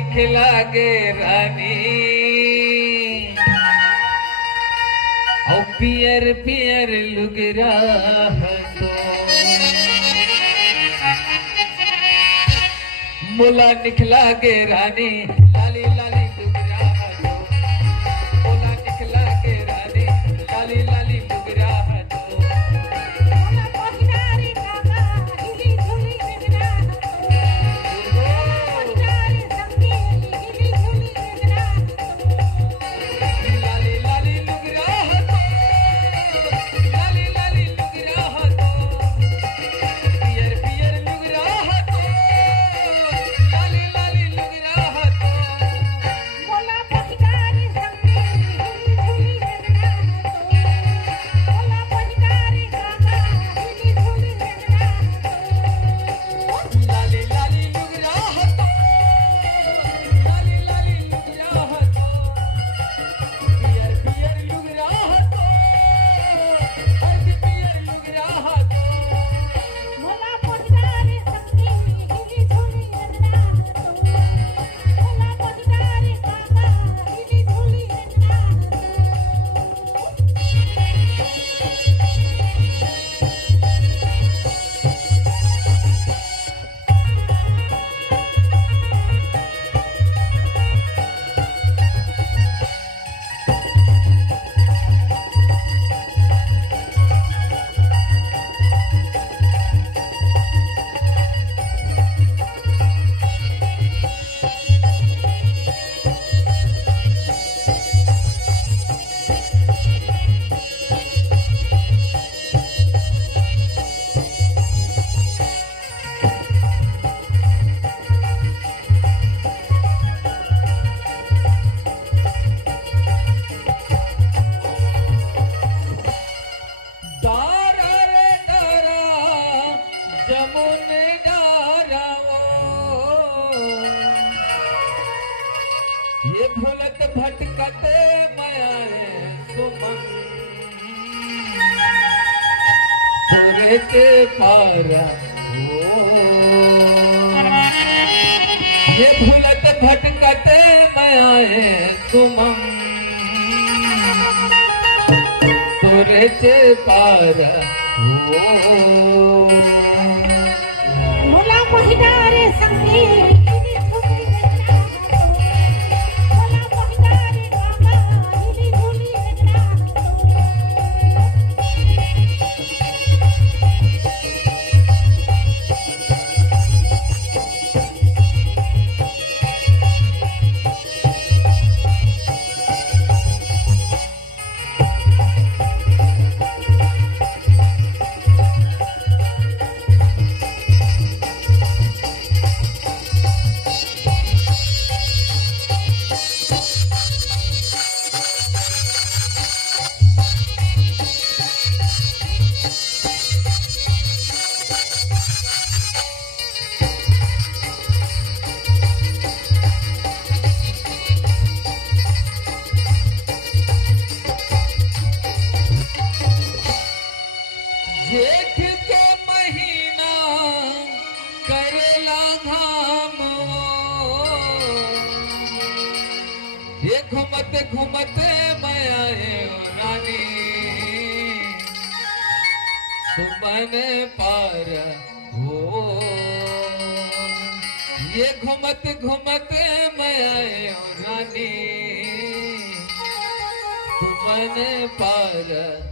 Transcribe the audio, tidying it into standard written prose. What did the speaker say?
निकला गे रानी और पियर पियर लुगरा तो मोला निकला गे रानी लाली लाली लुगरा तो मोला निकला गे रानी लाली लाली लुगरा ये भुलत भटकते माया सुमन तोरे के पारा ये भुलत भटकते माया सुमन तोरे के पारा मोला महिनारे संगे जेठ के महीना करेला घाम ये घूमते घूमते मैं आए रानी सुमन पार हो ये घूमते घूमते मैं आए रानी सुमन पार